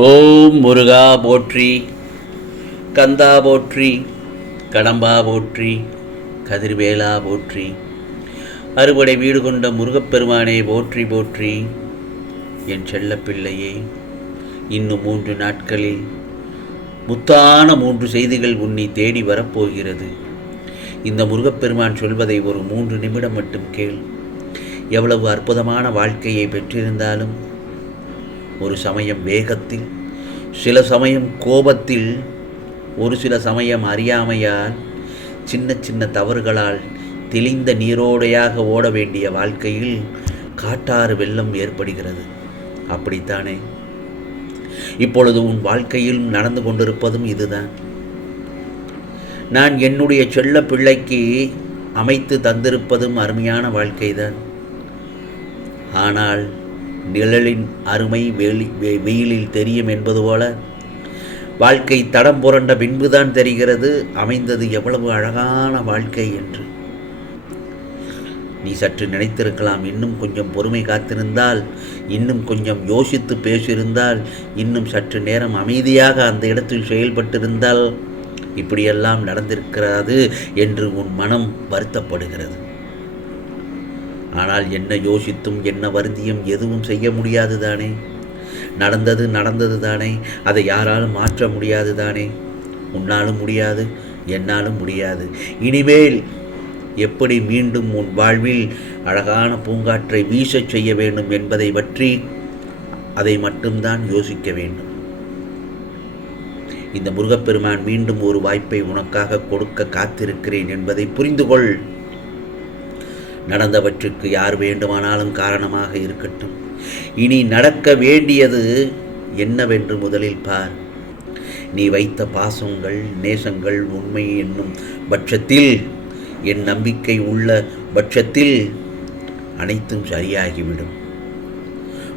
ஓம் முருகா போற்றி கந்தா போற்றி கடம்பா போற்றி கதிர்வேலா போற்றி அறுபடை வீடு கொண்ட முருகப்பெருமானே போற்றி போற்றி. என் செல்லப்பிள்ளையே இன்னும் மூன்று நாட்களில் முத்தான மூன்று செய்திகள் உன்னை தேடி வரப்போகிறது. இந்த முருகப்பெருமான் சொல்வதை ஒரு மூன்று நிமிடம் மட்டும் கேள். எவ்வளவு அற்புதமான வாழ்க்கையை பெற்றிருந்தாலும் ஒரு சமயம் வேகத்தில் சில சமயம் கோபத்தில் ஒரு சில சமயம் அறியாமையால் சின்ன சின்ன தவறுகளால் தெளிந்த நீரோடையாக ஓட வேண்டிய வாழ்க்கையில் காட்டாறு வெள்ளம் ஏற்படுகிறது. அப்படித்தானே? இப்பொழுது உன் வாழ்க்கையில் நடந்து கொண்டிருப்பதும் இதுதான். நான் என்னுடைய செல்ல பிள்ளைக்கு அமைத்து தந்திருப்பதும் அருமையான வாழ்க்கைதான். ஆனால் நிழலின் அருமை வெளி வெ- வெயிலில் தெரியும் என்பது போல வாழ்க்கை தடம் புரண்ட பின்புதான் தெரிகிறது அமைந்தது எவ்வளவு அழகான வாழ்க்கை என்று. நீ சற்று நினைத்திருக்கலாம் இன்னும் கொஞ்சம் பொறுமை காத்திருந்தால் இன்னும் கொஞ்சம் யோசித்து பேசியிருந்தால் இன்னும் சற்று நேரம் அமைதியாக அந்த இடத்தில் செயல்பட்டிருந்தால் இப்படியெல்லாம் நடந்திருக்கிறது என்று உன் மனம் வருத்தப்படுகிறது. ஆனால் என்ன யோசித்தும் என்ன வருந்தியும் எதுவும் செய்ய முடியாது தானே? நடந்தது நடந்தது தானே. அதை யாராலும் மாற்ற முடியாது தானே? உன்னாலும் முடியாது என்னாலும் முடியாது. இனிமேல் எப்படி மீண்டும் உன் வாழ்வில் அழகான பூங்காற்றை வீசச் செய்ய வேண்டும் என்பதை பற்றி அதை மட்டும்தான் யோசிக்க வேண்டும். இந்த முருகப்பெருமான் மீண்டும் ஒரு வாய்ப்பை உனக்காக கொடுக்க காத்திருக்கிறேன் என்பதை புரிந்து கொள் நடந்தவற்றுக்கு யார் வேண்டுமானாலும் காரணமாக இருக்கட்டும். இனி நடக்க வேண்டியது என்னவென்று முதலில் பார். நீ வைத்த பாசங்கள் நேசங்கள் உண்மை என்னும் பட்சத்தில் என் நம்பிக்கை உள்ள பட்சத்தில் அனைத்தும் சரியாகிவிடும்.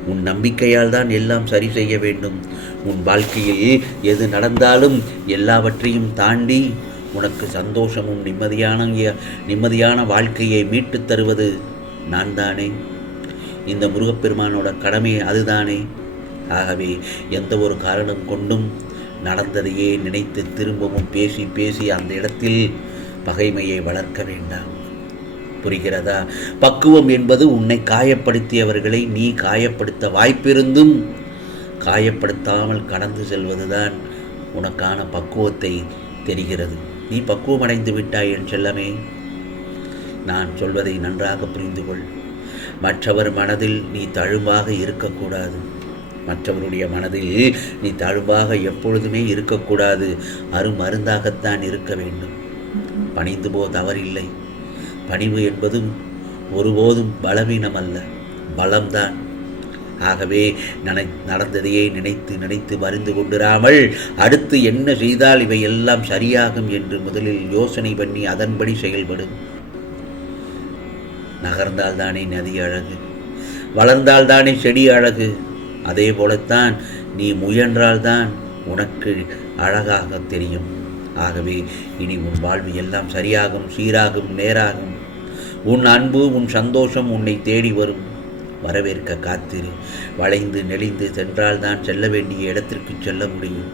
உன் நம்பிக்கையால் தான் எல்லாம் சரி செய்ய வேண்டும். உன் வாழ்க்கையில் எது நடந்தாலும் எல்லாவற்றையும் தாண்டி உனக்கு சந்தோஷமும் நிம்மதியான நிம்மதியான வாழ்க்கையை மீட்டுத் தருவது நான் தானே இந்த முருகப்பெருமானோட கடமை அதுதானே? ஆகவே எந்த ஒரு காரணம் கொண்டும் நடந்ததையே நினைத்து திரும்பவும் பேசி பேசி அந்த இடத்தில் பகைமையை வளர்க்க வேண்டாம். புரிகிறதா? பக்குவம் என்பது உன்னை காயப்படுத்தியவர்களை நீ காயப்படுத்த வாய்ப்பிருந்தும் காயப்படுத்தாமல் கடந்து செல்வதுதான் உனக்கான பக்குவத்தை தெரிகிறது. நீ பக்குவமடைந்து விட்டாய் என் செல்லமே. நான் சொல்வதை நன்றாக புரிந்து கொள் மற்றவர் மனதில் நீ தழும்பாக இருக்கக்கூடாது. மற்றவருடைய மனதில் நீ தழும்பாக எப்பொழுதுமே இருக்கக்கூடாது. அருமருந்தாகத்தான் இருக்க வேண்டும். பணிந்து போ தவறில்லை. பணிவு என்பதும் ஒருபோதும் பலவீனம் அல்ல பலம்தான். ஆகவே நனை நடந்ததையே நினைத்து நினைத்து மறிந்து கொண்டிராமல் அடுத்து என்ன செய்தால் இவை எல்லாம் சரியாகும் என்று முதலில் யோசனை பண்ணி அதன்படி செயல்படும் நகர்ந்தால்தானே நதி அழகு. வளர்ந்தால்தானே செடி அழகு. அதே போலத்தான் நீ முயன்றால்தான் உனக்கு அழகாக தெரியும். ஆகவே இனி உன் வாழ்வு எல்லாம் சரியாகும் சீராகும் நேராகும். உன் அன்பு உன் சந்தோஷம் உன்னை தேடி வரும். வரவேற்க காத்திரு. வளைந்து நெளிந்து சென்றால்தான் செல்ல வேண்டிய இடத்திற்கு செல்ல முடியும்.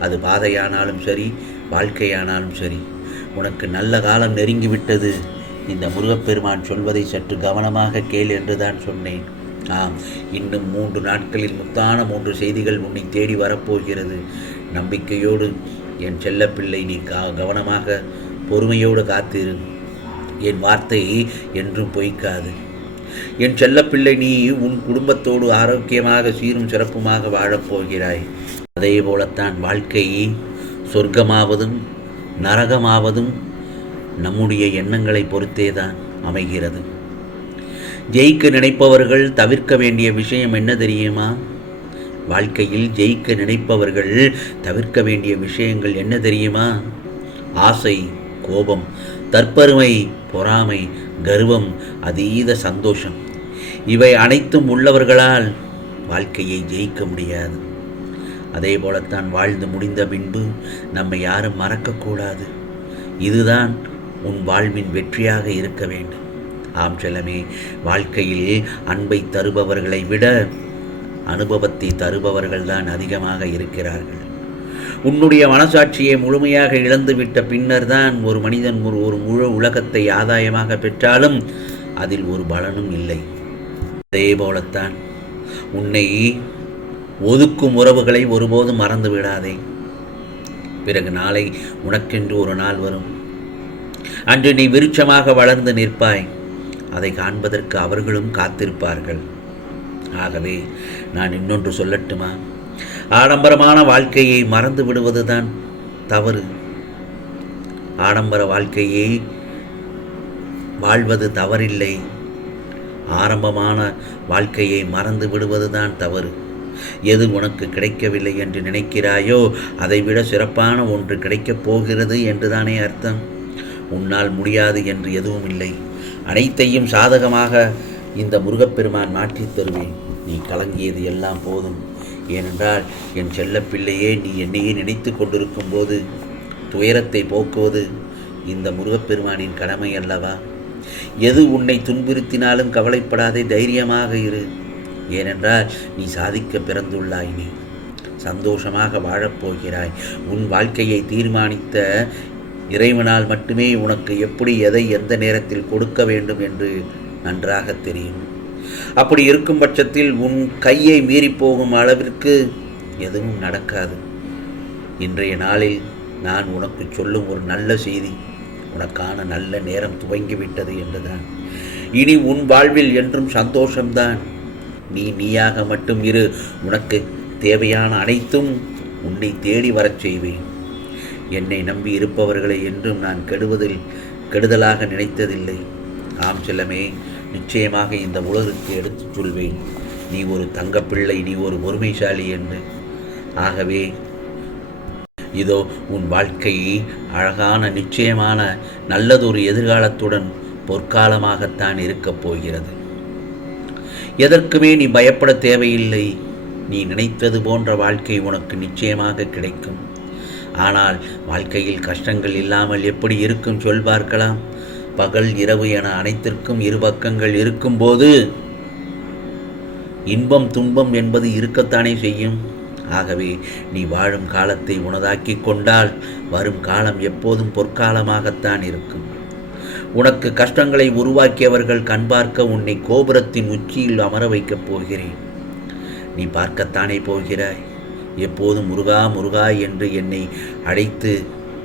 அது பாதையானாலும் சரி வாழ்க்கையானாலும் சரி. உனக்கு நல்ல காலம் நெருங்கிவிட்டது. இந்த முருகப்பெருமான் சொல்வதை சற்று கவனமாக கேள் என்றுதான் சொன்னேன். ஆம் இன்னும் மூன்று நாட்களில் முத்தான மூன்று செய்திகள் உன்னை தேடி வரப்போகிறது. நம்பிக்கையோடு என் செல்லப்பிள்ளை நீ கா கவனமாக பொறுமையோடு காத்திரு. என் வார்த்தை என்றும் பொய்க்காது. என் செல்லப்பிள்ளை நீ உன் குடும்பத்தோடு ஆரோக்கியமாக சீரும் சிறப்புமாக வாழப்போகிறாய். அதே போலத்தான் வாழ்க்கை சொர்க்கமாவதும் நரகமாவதும் நம்முடைய எண்ணங்களை பொறுத்தே தான் அமைகிறது. ஜெயிக்க நினைப்பவர்கள் தவிர்க்க வேண்டிய விஷயம் என்ன தெரியுமா? வாழ்க்கையில் ஜெயிக்க நினைப்பவர்கள் தவிர்க்க வேண்டிய விஷயங்கள் என்ன தெரியுமா? ஆசை கோபம் தற்பெருமை பொறாமை கர்வம் அதீத சந்தோஷம். இவை அனைத்தும் உள்ளவர்களால் வாழ்க்கையை ஜெயிக்க முடியாது. அதே போலத்தான் வாழ்ந்து முடிந்த பின்பு நம்மை யாரும் மறக்கக்கூடாது இதுதான் உன் வாழ்வின் வெற்றியாக இருக்க வேண்டும். ஆம் செல்லமே வாழ்க்கையில் அன்பை தருபவர்களை விட அனுபவத்தை தருபவர்கள் தான் அதிகமாக இருக்கிறார்கள். உன்னுடைய மனசாட்சியை முழுமையாக இழந்துவிட்ட பின்னர் தான் ஒரு மனிதன் ஒரு ஒரு முழு உலகத்தை ஆதாயமாக பெற்றாலும் அதில் ஒரு பலனும் இல்லை. அதே போலத்தான் உன்னை ஒதுக்கும் உறவுகளை ஒருபோதும் மறந்து விடாதே. பிறகு நாளை உனக்கென்று ஒரு நாள் வரும். அன்று நீ விருட்சமாக வளர்ந்து நிற்பாய். அதை காண்பதற்கு அவர்களும் காத்திருப்பார்கள். ஆகவே நான் இன்னொன்று சொல்லட்டுமா? ஆடம்பரமான வாழ்க்கையை மறந்து விடுவதுதான் தவறு. ஆடம்பர வாழ்க்கையை வாழ்வது தவறில்லை. ஆரம்பமான வாழ்க்கையை மறந்து விடுவதுதான் தவறு. எது உனக்கு கிடைக்கவில்லை என்று நினைக்கிறாயோ அதைவிட சிறப்பான ஒன்று கிடைக்கப் போகிறது என்றுதானே அர்த்தம். உன்னால் முடியாது என்று எதுவும் இல்லை. அனைத்தையும் சாதகமாக இந்த முருகப்பெருமான் மாற்றித் தருவேன். நீ கலங்கியது எல்லாம் போதும். ஏனென்றால் என் செல்லப்பிள்ளையே நீ என்னையே நினைத்து கொண்டிருக்கும் போது துயரத்தை போக்குவது இந்த முருகப்பெருமானின் கடமை அல்லவா? எது உன்னை துன்புறுத்தினாலும் கவலைப்படாதே தைரியமாக இரு. ஏனென்றால் நீ சாதிக்க பிறந்துள்ளாய் நீ. சந்தோஷமாக வாழப்போகிறாய் உன் வாழ்க்கையை தீர்மானித்த இறைவனால் மட்டுமே உனக்கு எப்படி எதை எந்த நேரத்தில் கொடுக்க வேண்டும் என்று நன்றாக தெரியும். அப்படி இருக்கும் பட்சத்தில் உன் கையை மீறி போகும் அளவிற்கு எதுவும் நடக்காது. இன்றைய நாளில் நான் உனக்கு சொல்லும் ஒரு நல்ல செய்தி உனக்கான நல்ல நேரம் துவங்கிவிட்டது என்றுதான். இனி உன் வாழ்வில் என்றும் சந்தோஷம்தான். நீ நீயாக மட்டும் இரு உனக்கு தேவையான அனைத்தும் உன்னை தேடி வரச் செய்வேன். என்னை நம்பி இருப்பவர்களை என்றும் நான் கெடுவதில் கெடுதலாக நினைத்ததில்லை. ஆம் செல்லமே நிச்சயமாக இந்த உலகிற்கு எடுத்துச் சொல்வேன். நீ ஒரு தங்கப்பிள்ளை நீ ஒரு பொறுமைசாலி என்று. ஆகவே இதோ உன் வாழ்க்கை அழகான நிச்சயமான நல்லதொரு எதிர்காலத்துடன் பொற்காலமாகத்தான் இருக்கப் போகிறது. எதற்குமே நீ பயப்பட தேவையில்லை. நீ நினைத்தது போன்ற வாழ்க்கை உனக்கு நிச்சயமாக கிடைக்கும். ஆனால் வாழ்க்கையில் கஷ்டங்கள் இல்லாமல் எப்படி இருக்கும் சொல் பார்க்கலாம் பகல் இரவு என அனைத்திற்கும் இரு பக்கங்கள் இருக்கும்போது இன்பம் துன்பம் என்பது இருக்கத்தானே செய்யும். ஆகவே நீ வாழும் காலத்தை உனதாக்கிக் கொண்டால் வரும் காலம் எப்போதும் பொற்காலமாகத்தான் இருக்கும். உனக்கு கஷ்டங்களை உருவாக்கியவர்கள் கண் பார்க்க உன்னை கோபுரத்தின் உச்சியில் அமர வைக்கப் போகிறேன். நீ பார்க்கத்தானே போகிறாய்? எப்போதும் முருகா முருகா என்று என்னை அழைத்து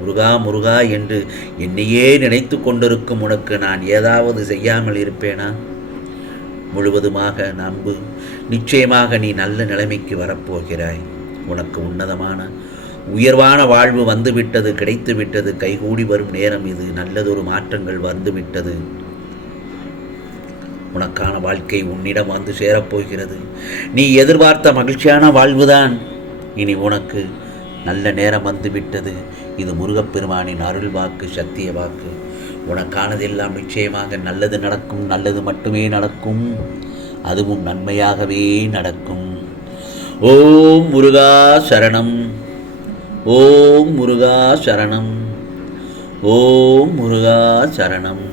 முருகா முருகா என்று என்னையே நினைத்து கொண்டிருக்கும் உனக்கு நான் ஏதாவது செய்யாமல் இருப்பேனா? முழுவதுமாக நம்பு நிச்சயமாக நீ நல்ல நிலைமைக்கு வரப்போகிறாய். உனக்கு உன்னதமான உயர்வான வாழ்வு வந்துவிட்டது கிடைத்து விட்டது கைகூடி வரும் நேரம் இது. நல்லதொரு மாற்றங்கள் வந்துவிட்டது. உனக்கான வாழ்க்கை உன்னிடம் வந்து சேரப்போகிறது. நீ எதிர்பார்த்த மகிழ்ச்சியான வாழ்வுதான். இனி உனக்கு நல்ல நேரம் வந்துவிட்டது. இது முருகப்பெருமானின் அருள் வாக்கு சத்திய வாக்கு. உனக்கானதெல்லாம் நிச்சயமாக நல்லது நடக்கும் நல்லது மட்டுமே நடக்கும். அதுவும் நன்மையாகவே நடக்கும். ஓம் முருகா சரணம். ஓம் முருகா சரணம். ஓம் முருகா சரணம்.